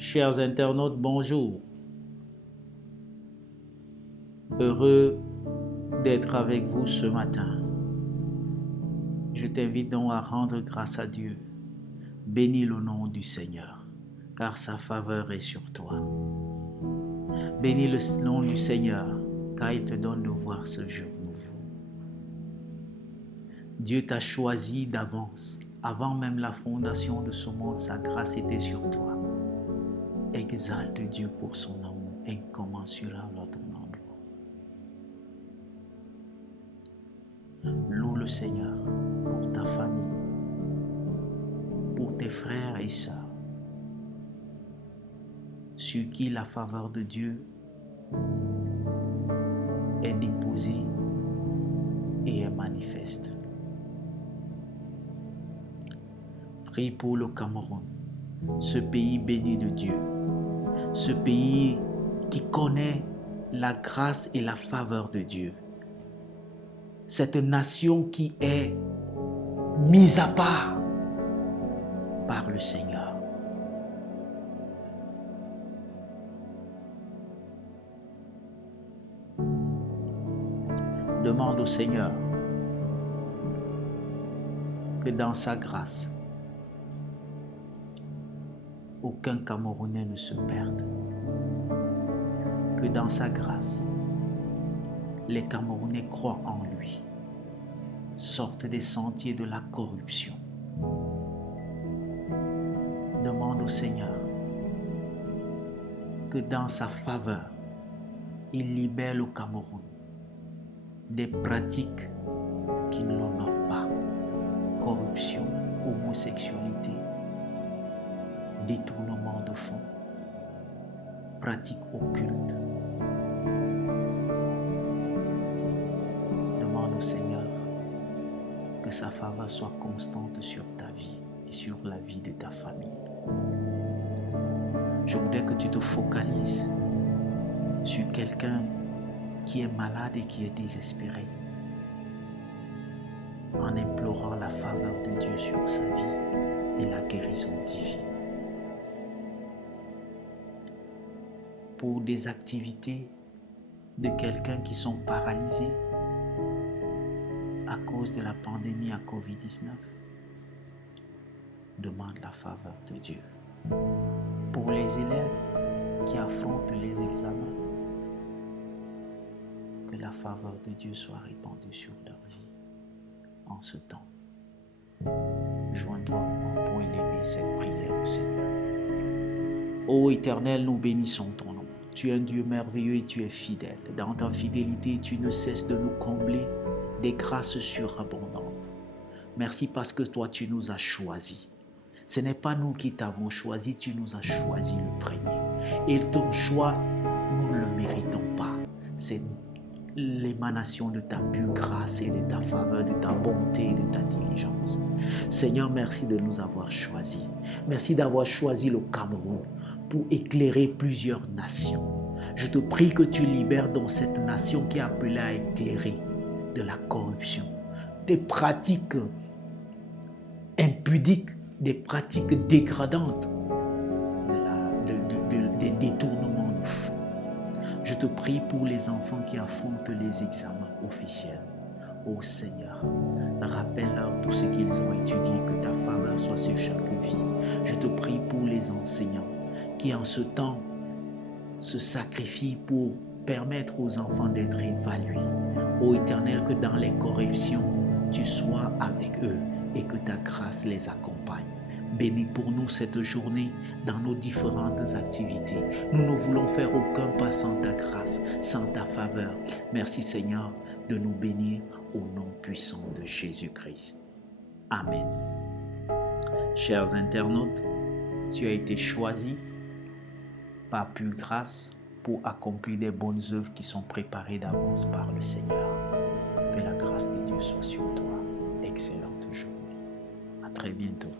Chers internautes, bonjour. Heureux d'être avec vous ce matin. Je t'invite donc à rendre grâce à Dieu. Bénis le nom du Seigneur, car sa faveur est sur toi. Bénis le nom du Seigneur, car il te donne de voir ce jour nouveau. Dieu t'a choisi d'avance. Avant même la fondation de ce monde, sa grâce était sur toi. Exalte Dieu pour son amour incommensurable à ton endroit. Loue le Seigneur pour ta famille, pour tes frères et sœurs, sur qui la faveur de Dieu est déposée et est manifeste. Prie pour le Cameroun, ce pays béni de Dieu, ce pays qui connaît la grâce et la faveur de Dieu, cette nation qui est mise à part par le Seigneur. Demande au Seigneur que dans sa grâce, aucun Camerounais ne se perde. Que dans sa grâce, les Camerounais croient en lui, sortent des sentiers de la corruption. Demande au Seigneur que dans sa faveur, il libère le Cameroun des pratiques qui ne l'honorent pas. Corruption, homosexualité, détournement de fonds, pratiques occultes. Demande au Seigneur que sa faveur soit constante sur ta vie et sur la vie de ta famille. Je voudrais que tu te focalises sur quelqu'un qui est malade et qui est désespéré, en implorant la faveur de Dieu sur sa vie et la guérison divine. Pour des activités de quelqu'un qui sont paralysés à cause de la pandémie à COVID-19, demande la faveur de Dieu. Pour les élèves qui affrontent les examens, que la faveur de Dieu soit répandue sur leur vie en ce temps. Joins-toi pour élever cette prière au Seigneur. Ô Éternel, nous bénissons ton nom. Tu es un Dieu merveilleux et tu es fidèle. Dans ta fidélité, tu ne cesses de nous combler des grâces surabondantes. Merci parce que toi, tu nous as choisis. Ce n'est pas nous qui t'avons choisi, tu nous as choisi le premier. Et ton choix, nous ne le méritons pas. C'est l'émanation de ta pure grâce et de ta faveur, de ta bonté et de ta diligence. Seigneur, merci de nous avoir choisis. Merci d'avoir choisi le Cameroun pour éclairer plusieurs nations. Je te prie que tu libères dans cette nation qui est appelée à éclairer de la corruption, des pratiques impudiques, des pratiques dégradantes, des détournements de fonds. Je te prie pour les enfants qui affrontent les examens officiels. Ô Seigneur, rappelle-leur tout ce qu'ils ont étudié, que ta faveur soit sur chaque vie. Je te prie pour les enseignants qui en ce temps se sacrifient pour permettre aux enfants d'être évalués. Ô Éternel, que dans les corrections, tu sois avec eux et que ta grâce les accompagne. Bénis pour nous cette journée dans nos différentes activités. Nous ne voulons faire aucun pas sans ta grâce, sans ta faveur. Merci Seigneur de nous bénir au nom puissant de Jésus-Christ. Amen. Chers internautes, tu as été choisi par pure grâce pour accomplir des bonnes œuvres qui sont préparées d'avance par le Seigneur. Que la grâce de Dieu soit sur toi. Excellente journée. À très bientôt.